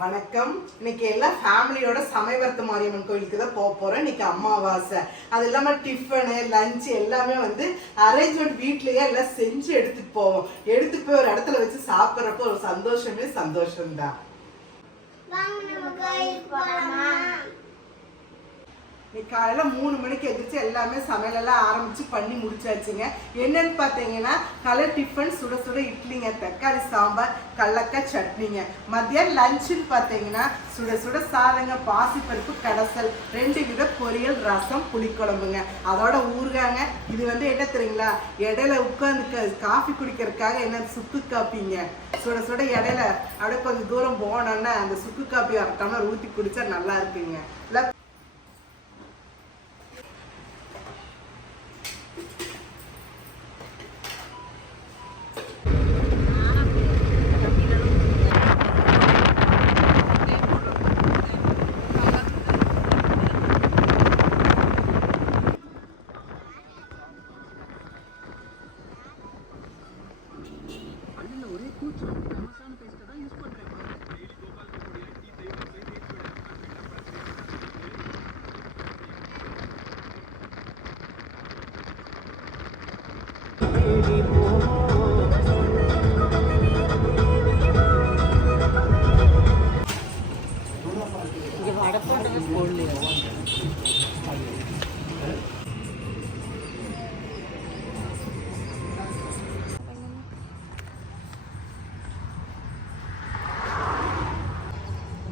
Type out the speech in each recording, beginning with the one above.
வணக்கம். இன்னைக்கு எல்லாம் ஃபேமிலியோட சமயவரத்து மாரியம்மன் கோயிலுக்கு தான் போக போறோம். இன்னைக்கு அமாவாசை. அது இல்லாம டிஃபனு லஞ்சு எல்லாமே அரேஞ்ச்மெண்ட் வீட்லயே எல்லாம் செஞ்சு எடுத்துட்டு போவோம். எடுத்துட்டு போய் ஒரு இடத்துல வச்சு சாப்பிட்றப்போ ஒரு சந்தோஷமே சந்தோஷம்தான். காலையில 3 மணிக்கு எதிர்த்து எல்லாமே சமையலெல்லாம் ஆரம்பிச்சு பண்ணி முடிச்சாச்சுங்க. என்னன்னு பார்த்தீங்கன்னா காலை டிஃபன் சுட சுட இட்லிங்க, தக்காளி சாம்பார், கடலக்காய் சட்னிங்க. மதியம் லஞ்சுன்னு பார்த்தீங்கன்னா சுட சுட சாதங்க, பாசிப்பருப்பு கடைசல், 2 வித பொரியல், ரசம், புளிக்குழம்புங்க. அதோட ஊறுகாங்க. இது என்ன தெரியுங்களா, இடையில உட்காந்து காஃபி குடிக்கிறதுக்காக சுக்கு காப்பிங்க. சுட சுட இடையில அப்படியே கொஞ்சம் தூரம் போனோன்னா அந்த சுக்கு காப்பி 1 டம்ளர் ஊற்றி குடிச்சா நல்லா இருக்குங்க.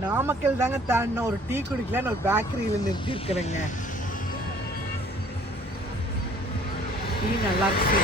நாமக்கல் தாங்க தாண்டின ஒரு டீ குடிக்கலான்னு ஒரு பேக்கரியில நிறுத்தி இருக்கிறேங்க. டீ நல்லா இருக்கு.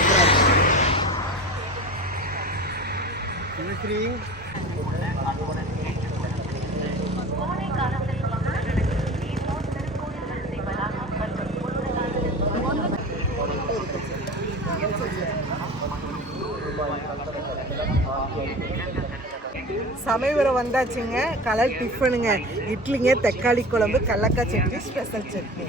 சமயபுரம் வந்தாச்சுங்க. காலையில் டிஃபனுங்க, இட்லிங்க, தக்காளி குழம்பு, கடலக்காய் சட்னி, ஸ்பெஷல் சட்னி.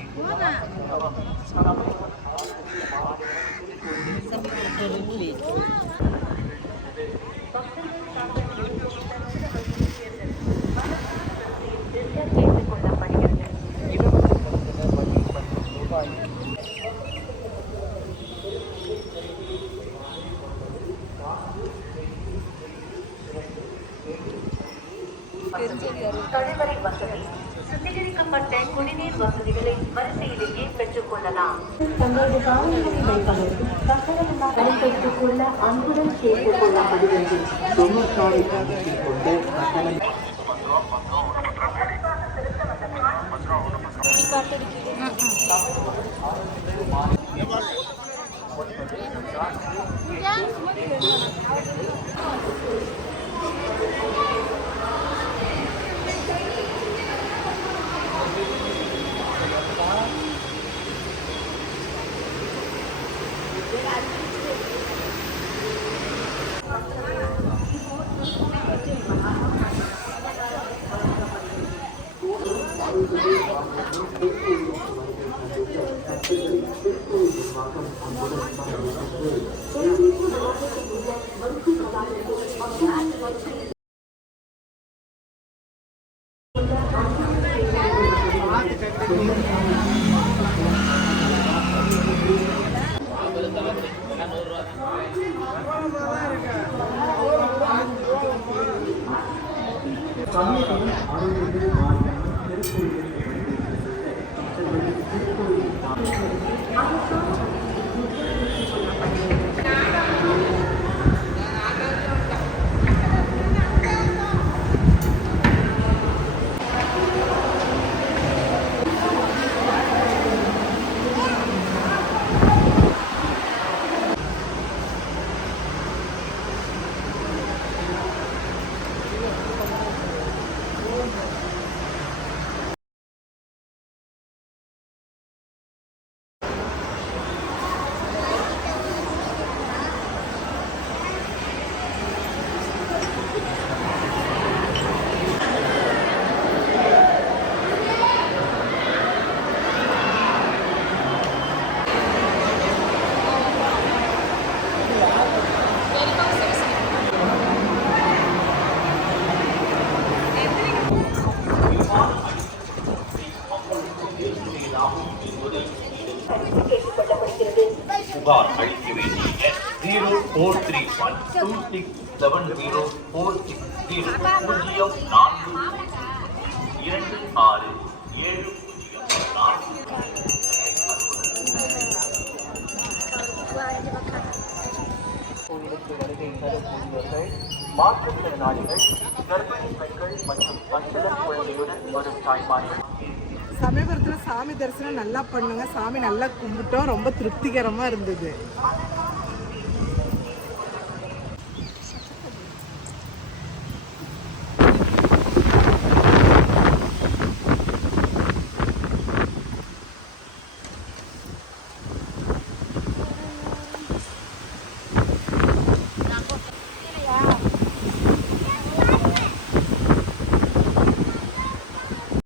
கழிவறை வசதி, சுத்திகரிக்கப்பட்ட குடிநீர் வசதிகளை வரிசையிலேயே பெற்றுக் கொள்ளலாம். தங்களது காவல்களை வைப்பதற்கு கட்டணமாக பெற்றுக் கொள்ள அன்புடன் கேட்டுக் கொள்ளப்படுகிறது. கோயிலுக்கு வருகை தரக்கூடியவர்கள், மாற்றுத்திறனாளிகள், கர்ப்பிணி பெண்கள் மற்றும் பச்சிளம் குழந்தையுடன் வரும் தாய்மார்கள். சமயபுரத்தில் சாமி தரிசனம் நல்லா பண்ணுங்க. சாமி நல்லா கும்பிட்டோம். ரொம்ப திருப்திகரமாக இருந்தது.